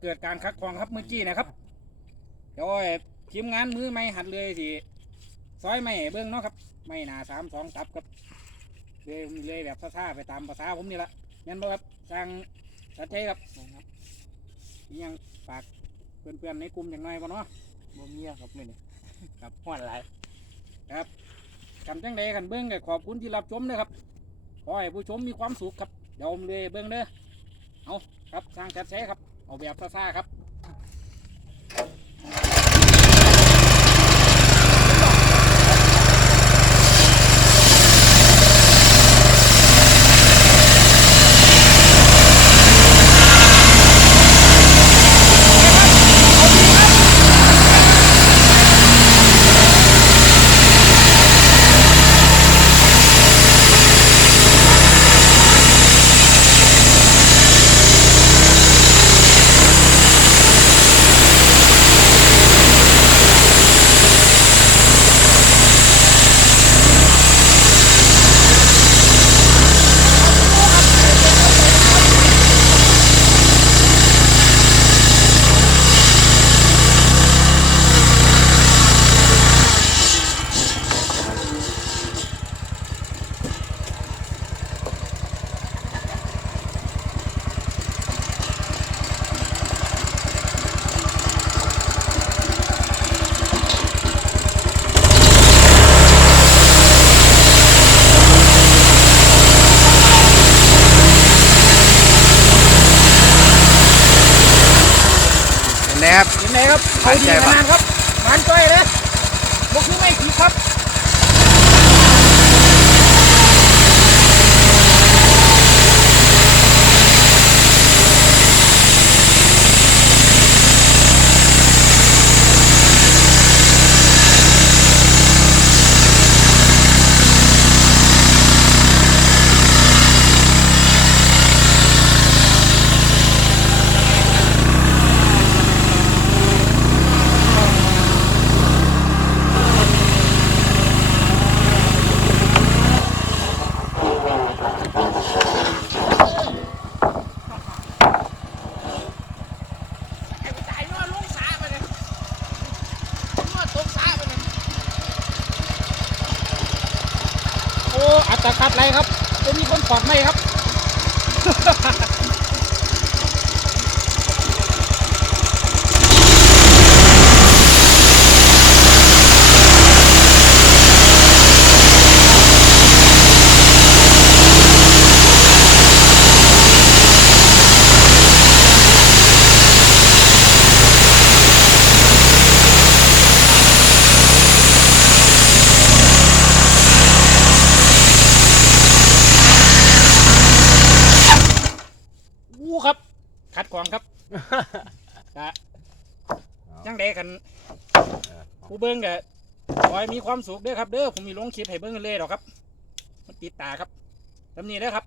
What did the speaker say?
เกิดการคัดกรองครับเมื่อกี้นะครับเดี๋ยวไอ้ทีมงานมือไม่หัดเลยสิซอยไม่เบิ้งเนาะครับ ไม่หนาสามสองตับครับเลยเลยแบบซ่าๆไปตามภาษาผมนี่ละงั้นบ่ครับสร้างสัจใจครับครับมีหยังฝากเพื่อนๆในกลุ่มอย่างน้อยบ่เนาะบ่มีอะครับมื้อนี้ครับฮ้อนหลายกันจังใดกันเบิ้งก็ขอบคุณที่รับชมนะครับขอให้ผู้ชมมีความสุขครับเดี๋ยวผมเลยเบิ้งเด้อเอาครับสร้างจัดใช้ครับ เอาแบบซ่าๆครับ เห็ นไหมครับ เห็นไหมครับเขาดีขนาดครับมันจ้อยเลยบกคือไม่ขีดครับ ไอ้ตายนอนลงสาไปเลยนอนตกสาไปเลยโตะขัดไรครับจะมีคนถอดไหมครับ กรองครับกะยังไดกันผู้เบิ้งกะขอให้มีความสุขเด้อครับเด้อผมมีลงคลิปให้เบิ้งเลยหรอกครับ มันติดตาครับทำนี้เด้อครับ